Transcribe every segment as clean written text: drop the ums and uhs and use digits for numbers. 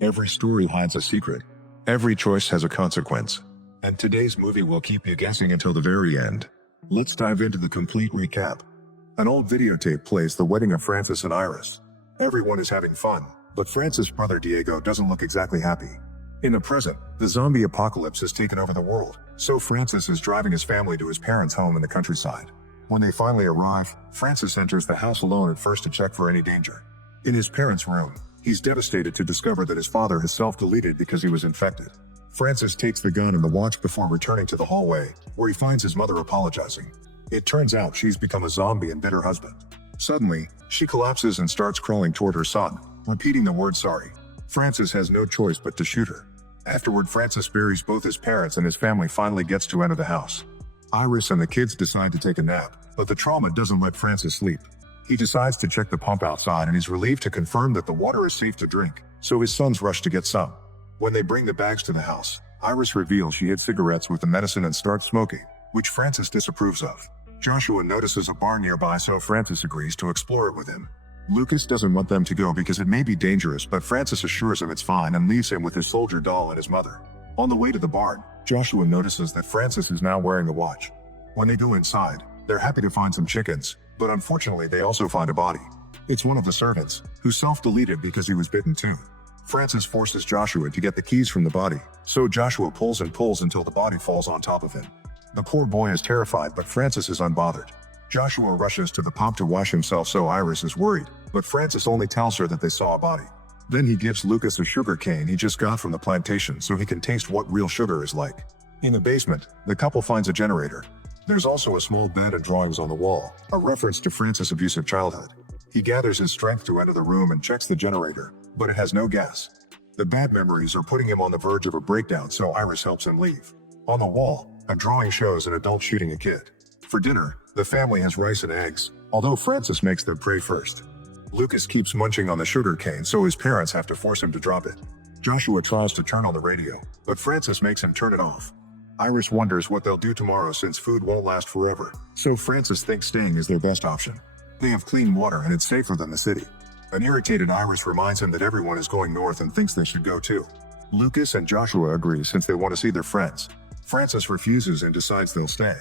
Every story hides a secret. Every choice has a consequence. And today's movie will keep you guessing until the very end. Let's dive into the complete recap. An old videotape plays the wedding of Francis and Iris. Everyone is having fun, but Francis' brother Diego doesn't look exactly happy. In the present, the zombie apocalypse has taken over the world, so Francis is driving his family to his parents' home in the countryside. When they finally arrive, Francis enters the house alone at first to check for any danger. In his parents' room, he's devastated to discover that his father has self-deleted because he was infected. Francis takes the gun and the watch before returning to the hallway, where he finds his mother apologizing. It turns out she's become a zombie and bit her husband. Suddenly, she collapses and starts crawling toward her son, repeating the word sorry. Francis has no choice but to shoot her. Afterward, Francis buries both his parents and his family finally gets to enter the house. Iris and the kids decide to take a nap, but the trauma doesn't let Francis sleep. He decides to check the pump outside and he's relieved to confirm that the water is safe to drink, so his sons rush to get some. When they bring the bags to the house, Iris reveals she hid cigarettes with the medicine and starts smoking, which Francis disapproves of. Joshua notices a bar nearby, so Francis agrees to explore it with him. Lucas doesn't want them to go because it may be dangerous, but Francis assures him it's fine and leaves him with his soldier doll and his mother. On the way to the barn, Joshua notices that Francis is now wearing a watch. When they go inside, they're happy to find some chickens, but unfortunately they also find a body. It's one of the servants, who self-deleted because he was bitten too. Francis forces Joshua to get the keys from the body, so Joshua pulls and pulls until the body falls on top of him. The poor boy is terrified, but Francis is unbothered. Joshua rushes to the pump to wash himself, so Iris is worried, but Francis only tells her that they saw a body. Then he gives Lucas a sugar cane he just got from the plantation so he can taste what real sugar is like. In the basement, the couple finds a generator. There's also a small bed and drawings on the wall, a reference to Francis' abusive childhood. He gathers his strength to enter the room and checks the generator, but it has no gas. The bad memories are putting him on the verge of a breakdown, so Iris helps him leave. On the wall, a drawing shows an adult shooting a kid. For dinner, the family has rice and eggs, although Francis makes them pray first. Lucas keeps munching on the sugar cane, so his parents have to force him to drop it. Joshua tries to turn on the radio, but Francis makes him turn it off. Iris wonders what they'll do tomorrow since food won't last forever, so Francis thinks staying is their best option. They have clean water and it's safer than the city. An irritated Iris reminds him that everyone is going north and thinks they should go too. Lucas and Joshua agree since they want to see their friends. Francis refuses and decides they'll stay.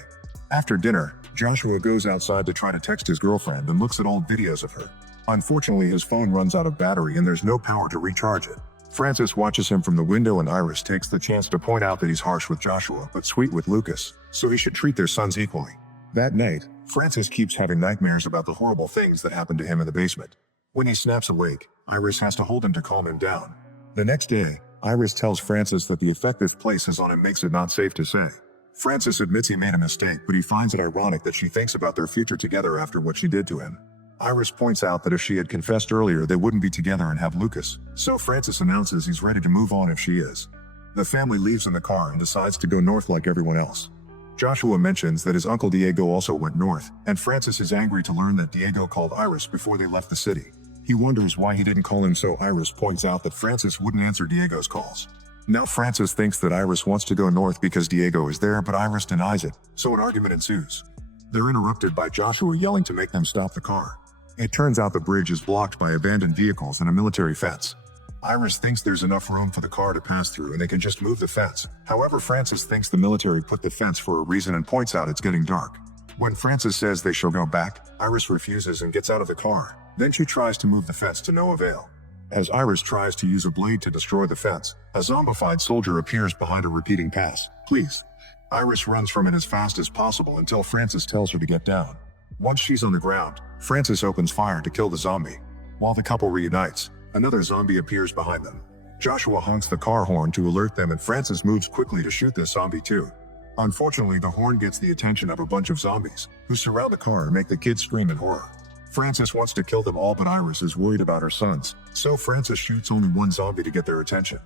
After dinner, Joshua goes outside to try to text his girlfriend and looks at old videos of her. Unfortunately, his phone runs out of battery and there's no power to recharge it. Francis watches him from the window and Iris takes the chance to point out that he's harsh with Joshua but sweet with Lucas, so he should treat their sons equally. That night, Francis keeps having nightmares about the horrible things that happened to him in the basement. When he snaps awake, Iris has to hold him to calm him down. The next day, Iris tells Francis that the effect this place has on him makes it not safe to say. Francis admits he made a mistake, but he finds it ironic that she thinks about their future together after what she did to him. Iris points out that if she had confessed earlier, they wouldn't be together and have Lucas, so Francis announces he's ready to move on if she is. The family leaves in the car and decides to go north like everyone else. Joshua mentions that his uncle Diego also went north, and Francis is angry to learn that Diego called Iris before they left the city. He wonders why he didn't call him, so Iris points out that Francis wouldn't answer Diego's calls. Now Francis thinks that Iris wants to go north because Diego is there, but Iris denies it, so an argument ensues. They're interrupted by Joshua yelling to make them stop the car. It turns out the bridge is blocked by abandoned vehicles and a military fence. Iris thinks there's enough room for the car to pass through and they can just move the fence. However, Francis thinks the military put the fence for a reason and points out it's getting dark. When Francis says they shall go back, Iris refuses and gets out of the car. Then she tries to move the fence to no avail. As Iris tries to use a blade to destroy the fence, a zombified soldier appears behind her repeating "Pass, please." Iris runs from it as fast as possible until Francis tells her to get down. Once she's on the ground, Francis opens fire to kill the zombie. While the couple reunites, another zombie appears behind them. Joshua honks the car horn to alert them and Francis moves quickly to shoot the zombie too. Unfortunately, the horn gets the attention of a bunch of zombies, who surround the car and make the kids scream in horror. Francis wants to kill them all, but Iris is worried about her sons, so Francis shoots only one zombie to get their attention.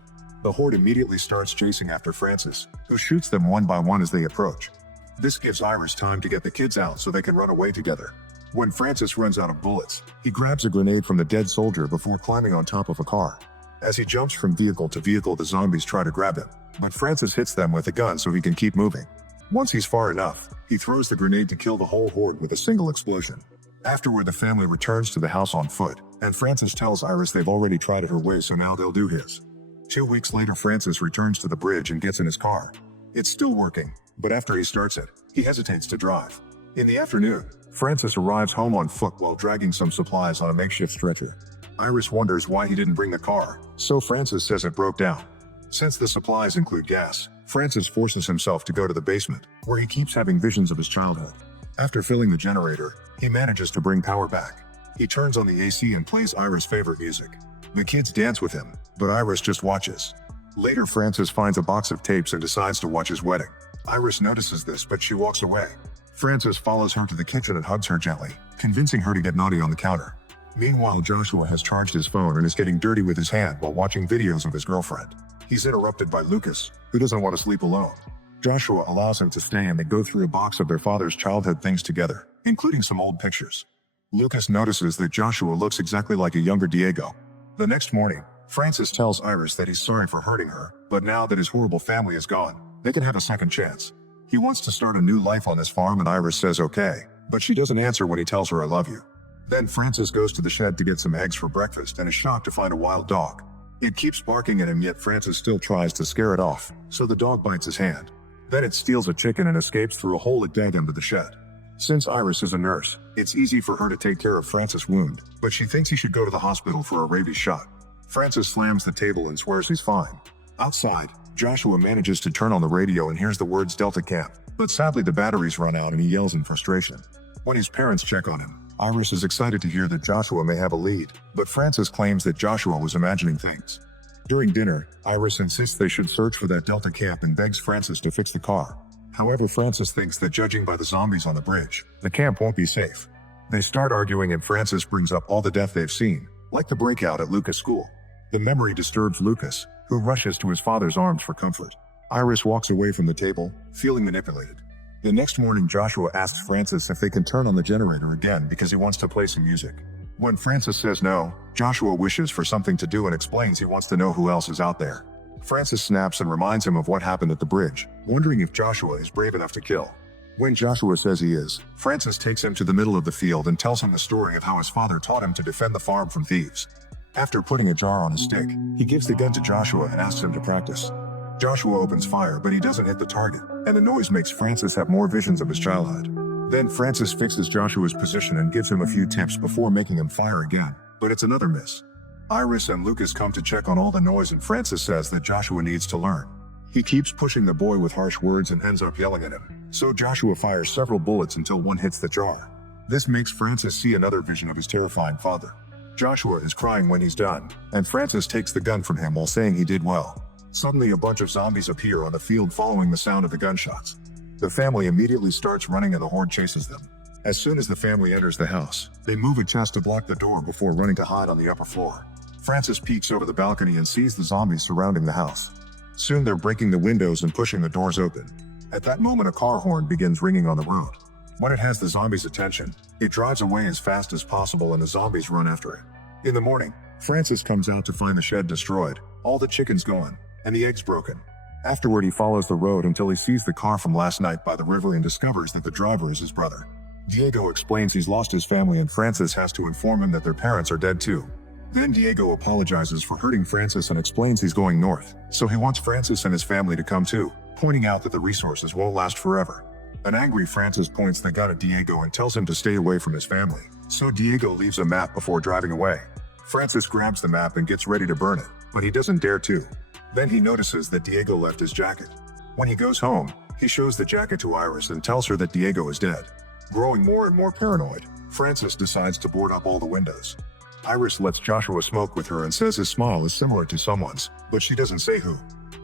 The horde immediately starts chasing after Francis, who shoots them one by one as they approach. This gives Iris time to get the kids out so they can run away together. When Francis runs out of bullets, he grabs a grenade from the dead soldier before climbing on top of a car. As he jumps from vehicle to vehicle, the zombies try to grab him, but Francis hits them with a gun so he can keep moving. Once he's far enough, he throws the grenade to kill the whole horde with a single explosion. Afterward, the family returns to the house on foot. and Francis tells Iris they've already tried it her way, so now they'll do his. 2 weeks later, Francis returns to the bridge and gets in his car. It's still working, but after he starts it, he hesitates to drive. In the afternoon, Francis arrives home on foot while dragging some supplies on a makeshift stretcher. Iris wonders why he didn't bring the car, so Francis says it broke down. Since the supplies include gas, Francis forces himself to go to the basement, where he keeps having visions of his childhood. After filling the generator, he manages to bring power back. He turns on the AC and plays Iris' favorite music. The kids dance with him, but Iris just watches. Later, Francis finds a box of tapes and decides to watch his wedding. Iris notices this, but she walks away. Francis follows her to the kitchen and hugs her gently, convincing her to get naughty on the counter. Meanwhile, Joshua has charged his phone and is getting dirty with his hand while watching videos of his girlfriend. He's interrupted by Lucas, who doesn't want to sleep alone. Joshua allows him to stay and they go through a box of their father's childhood things together, including some old pictures. Lucas notices that Joshua looks exactly like a younger Diego. The next morning, Francis tells Iris that he's sorry for hurting her, but now that his horrible family is gone, they can have a second chance. He wants to start a new life on this farm and Iris says okay, but she doesn't answer when he tells her I love you. Then Francis goes to the shed to get some eggs for breakfast and is shocked to find a wild dog. It keeps barking at him, yet Francis still tries to scare it off, so the dog bites his hand. Then it steals a chicken and escapes through a hole it dug into the shed. Since Iris is a nurse, it's easy for her to take care of Francis' wound, but she thinks he should go to the hospital for a rabies shot. Francis slams the table and swears he's fine. Outside, Joshua manages to turn on the radio and hears the words Delta Camp, but sadly the batteries run out and he yells in frustration. When his parents check on him, Iris is excited to hear that Joshua may have a lead, but Francis claims that Joshua was imagining things. During dinner, Iris insists they should search for that Delta Camp and begs Francis to fix the car. However, Francis thinks that judging by the zombies on the bridge, the camp won't be safe. They start arguing and Francis brings up all the death they've seen, like the breakout at Lucas' school. The memory disturbs Lucas, who rushes to his father's arms for comfort. Iris walks away from the table, feeling manipulated. The next morning, Joshua asks Francis if they can turn on the generator again because he wants to play some music. When Francis says no, Joshua wishes for something to do and explains he wants to know who else is out there. Francis snaps and reminds him of what happened at the bridge, wondering if Joshua is brave enough to kill. When Joshua says he is, Francis takes him to the middle of the field and tells him the story of how his father taught him to defend the farm from thieves. After putting a jar on a stick, he gives the gun to Joshua and asks him to practice. Joshua opens fire, but he doesn't hit the target, and the noise makes Francis have more visions of his childhood. Then Francis fixes Joshua's position and gives him a few tips before making him fire again, but it's another miss. Iris and Lucas come to check on all the noise and Francis says that Joshua needs to learn. He keeps pushing the boy with harsh words and ends up yelling at him, so Joshua fires several bullets until one hits the jar. This makes Francis see another vision of his terrifying father. Joshua is crying when he's done, and Francis takes the gun from him while saying he did well. Suddenly a bunch of zombies appear on the field following the sound of the gunshots. The family immediately starts running and the horde chases them. As soon as the family enters the house, they move a chest to block the door before running to hide on the upper floor. Francis peeks over the balcony and sees the zombies surrounding the house. Soon they're breaking the windows and pushing the doors open. At that moment, a car horn begins ringing on the road. When it has the zombies' attention, it drives away as fast as possible and the zombies run after it. In the morning, Francis comes out to find the shed destroyed, all the chickens gone, and the eggs broken. Afterward, he follows the road until he sees the car from last night by the river and discovers that the driver is his brother. Diego explains he's lost his family and Francis has to inform him that their parents are dead too. Then Diego apologizes for hurting Francis and explains he's going north, so he wants Francis and his family to come too, pointing out that the resources won't last forever. An angry Francis points the gun at Diego and tells him to stay away from his family, so Diego leaves a map before driving away. Francis grabs the map and gets ready to burn it, but he doesn't dare to. Then he notices that Diego left his jacket. When he goes home, he shows the jacket to Iris and tells her that Diego is dead. Growing more and more paranoid, Francis decides to board up all the windows. Iris lets Joshua smoke with her and says his smile is similar to someone's, but she doesn't say who.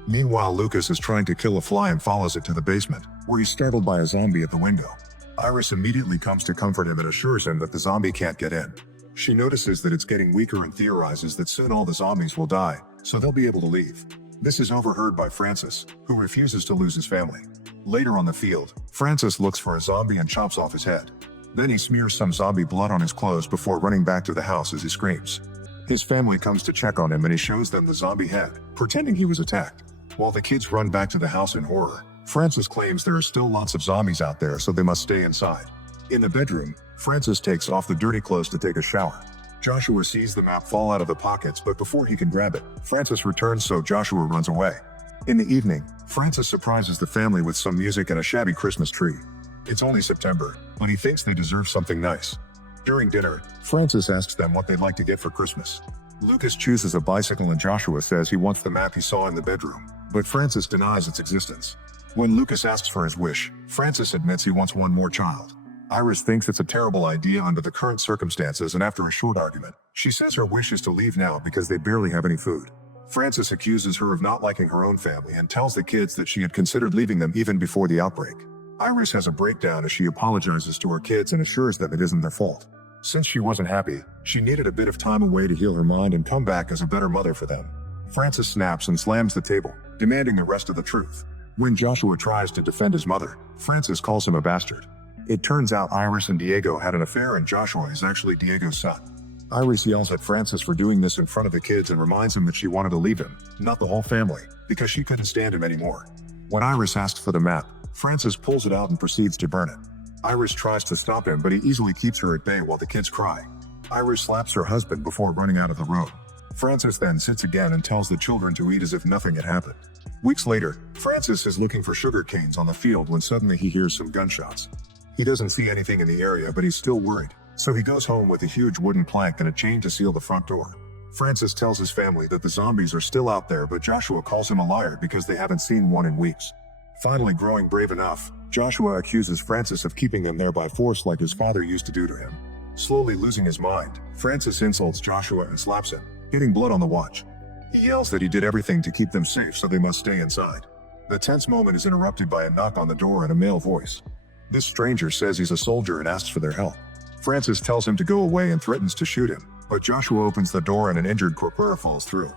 Meanwhile, Lucas is trying to kill a fly and follows it to the basement, where he's startled by a zombie at the window. Iris immediately comes to comfort him and assures him that the zombie can't get in. She notices that it's getting weaker and theorizes that soon all the zombies will die, so they'll be able to leave. This is overheard by Francis, who refuses to lose his family. Later on the field, Francis looks for a zombie and chops off his head. Then he smears some zombie blood on his clothes before running back to the house as he screams. His family comes to check on him and he shows them the zombie head, pretending he was attacked. While the kids run back to the house in horror, Francis claims there are still lots of zombies out there, so they must stay inside. In the bedroom, Francis takes off the dirty clothes to take a shower. Joshua sees the map fall out of the pockets, but before he can grab it, Francis returns, so Joshua runs away. In the evening, Francis surprises the family with some music and a shabby Christmas tree. It's only September, but he thinks they deserve something nice. During dinner, Francis asks them what they'd like to get for Christmas. Lucas chooses a bicycle and Joshua says he wants the map he saw in the bedroom, but Francis denies its existence. When Lucas asks for his wish, Francis admits he wants one more child. Iris thinks it's a terrible idea under the current circumstances, and after a short argument, she says her wish is to leave now because they barely have any food. Francis accuses her of not liking her own family and tells the kids that she had considered leaving them even before the outbreak. Iris has a breakdown as she apologizes to her kids and assures them it isn't their fault. Since she wasn't happy, she needed a bit of time away to heal her mind and come back as a better mother for them. Francis snaps and slams the table, demanding the rest of the truth. When Joshua tries to defend his mother, Francis calls him a bastard. It turns out Iris and Diego had an affair and Joshua is actually Diego's son. Iris yells at Francis for doing this in front of the kids and reminds him that she wanted to leave him, not the whole family, because she couldn't stand him anymore. When Iris asks for the map, Francis pulls it out and proceeds to burn it. Iris tries to stop him, but he easily keeps her at bay while the kids cry. Iris slaps her husband before running out of the room. Francis then sits again and tells the children to eat as if nothing had happened. Weeks later, Francis is looking for sugar canes on the field when suddenly he hears some gunshots. He doesn't see anything in the area, but he's still worried, so he goes home with a huge wooden plank and a chain to seal the front door. Francis tells his family that the zombies are still out there, but Joshua calls him a liar because they haven't seen one in weeks. Finally growing brave enough, Joshua accuses Francis of keeping them there by force like his father used to do to him. Slowly losing his mind, Francis insults Joshua and slaps him, getting blood on the watch. He yells that he did everything to keep them safe, so they must stay inside. The tense moment is interrupted by a knock on the door and a male voice. This stranger says he's a soldier and asks for their help. Francis tells him to go away and threatens to shoot him, but Joshua opens the door and an injured Corcuera falls through.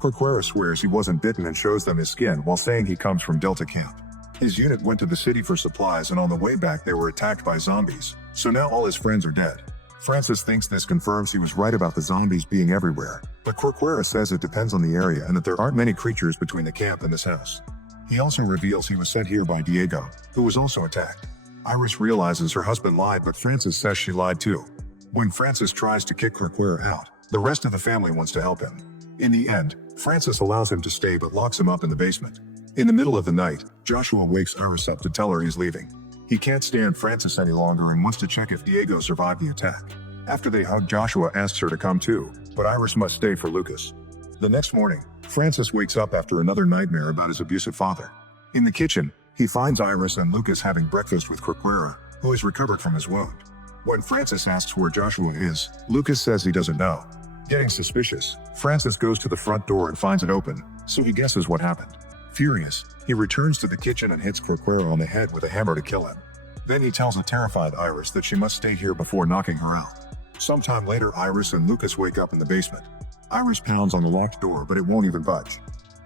Corcuera swears he wasn't bitten and shows them his skin while saying he comes from Delta Camp. His unit went to the city for supplies and on the way back they were attacked by zombies, so now all his friends are dead. Francis thinks this confirms he was right about the zombies being everywhere, but Corcuera says it depends on the area and that there aren't many creatures between the camp and this house. He also reveals he was sent here by Diego, who was also attacked. Iris realizes her husband lied, but Francis says she lied too. When Francis tries to kick Corcuera out, the rest of the family wants to help him. In the end, Francis allows him to stay but locks him up in the basement. In the middle of the night, Joshua wakes Iris up to tell her he's leaving. He can't stand Francis any longer and wants to check if Diego survived the attack. After they hug, Joshua asks her to come too, but Iris must stay for Lucas. The next morning, Francis wakes up after another nightmare about his abusive father. In the kitchen, he finds Iris and Lucas having breakfast with Corcuera, who has recovered from his wound. When Francis asks where Joshua is, Lucas says he doesn't know. Getting suspicious, Francis goes to the front door and finds it open, so he guesses what happened. Furious, he returns to the kitchen and hits Corcuera on the head with a hammer to kill him. Then he tells a terrified Iris that she must stay here before knocking her out. Sometime later, Iris and Lucas wake up in the basement. Iris pounds on the locked door, but it won't even budge.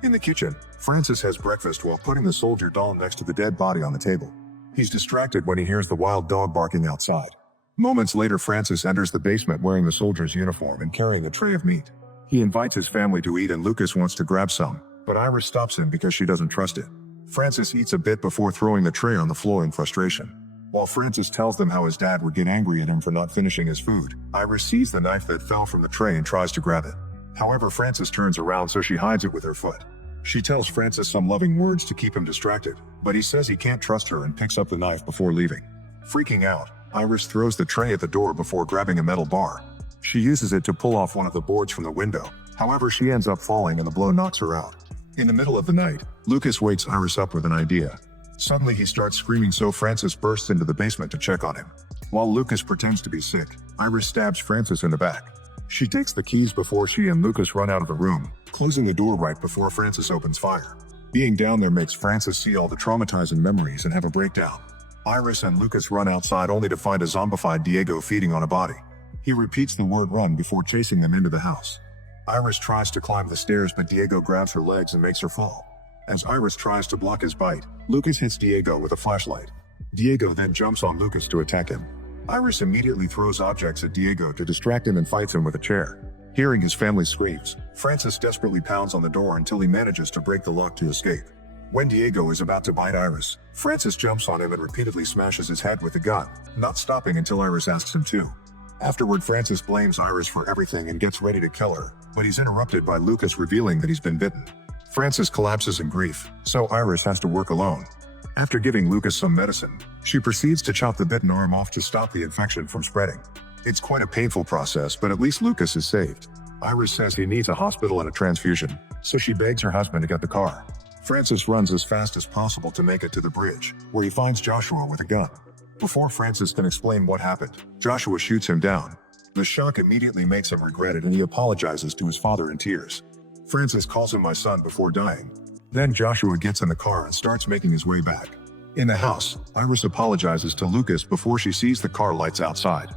In the kitchen, Francis has breakfast while putting the soldier doll next to the dead body on the table. He's distracted when he hears the wild dog barking outside. Moments later, Francis enters the basement wearing the soldier's uniform and carrying a tray of meat. He invites his family to eat and Lucas wants to grab some, but Iris stops him because she doesn't trust it. Francis eats a bit before throwing the tray on the floor in frustration. While Francis tells them how his dad would get angry at him for not finishing his food, Iris sees the knife that fell from the tray and tries to grab it. However, Francis turns around, so she hides it with her foot. She tells Francis some loving words to keep him distracted, but he says he can't trust her and picks up the knife before leaving. Freaking out, Iris throws the tray at the door before grabbing a metal bar. She uses it to pull off one of the boards from the window. However, she ends up falling and the blow knocks her out. In the middle of the night, Lucas wakes Iris up with an idea. Suddenly he starts screaming, so Francis bursts into the basement to check on him. While Lucas pretends to be sick, Iris stabs Francis in the back. She takes the keys before she and Lucas run out of the room, closing the door right before Francis opens fire. Being down there makes Francis see all the traumatizing memories and have a breakdown. Iris and Lucas run outside only to find a zombified Diego feeding on a body. He repeats the word run before chasing them into the house. Iris tries to climb the stairs, but Diego grabs her legs and makes her fall. As Iris tries to block his bite, Lucas hits Diego with a flashlight. Diego then jumps on Lucas to attack him. Iris immediately throws objects at Diego to distract him and fights him with a chair. Hearing his family screams, Francis desperately pounds on the door until he manages to break the lock to escape. When Diego is about to bite Iris, Francis jumps on him and repeatedly smashes his head with the gun, not stopping until Iris asks him to. Afterward, Francis blames Iris for everything and gets ready to kill her, but he's interrupted by Lucas revealing that he's been bitten. Francis collapses in grief, so Iris has to work alone. After giving Lucas some medicine, she proceeds to chop the bitten arm off to stop the infection from spreading. It's quite a painful process, but at least Lucas is saved. Iris says he needs a hospital and a transfusion, so she begs her husband to get the car. Francis runs as fast as possible to make it to the bridge, where he finds Joshua with a gun. Before Francis can explain what happened, Joshua shoots him down. The shock immediately makes him regret it and he apologizes to his father in tears. Francis calls him "my son" before dying. Then Joshua gets in the car and starts making his way back. In the house, Iris apologizes to Lucas before she sees the car lights outside.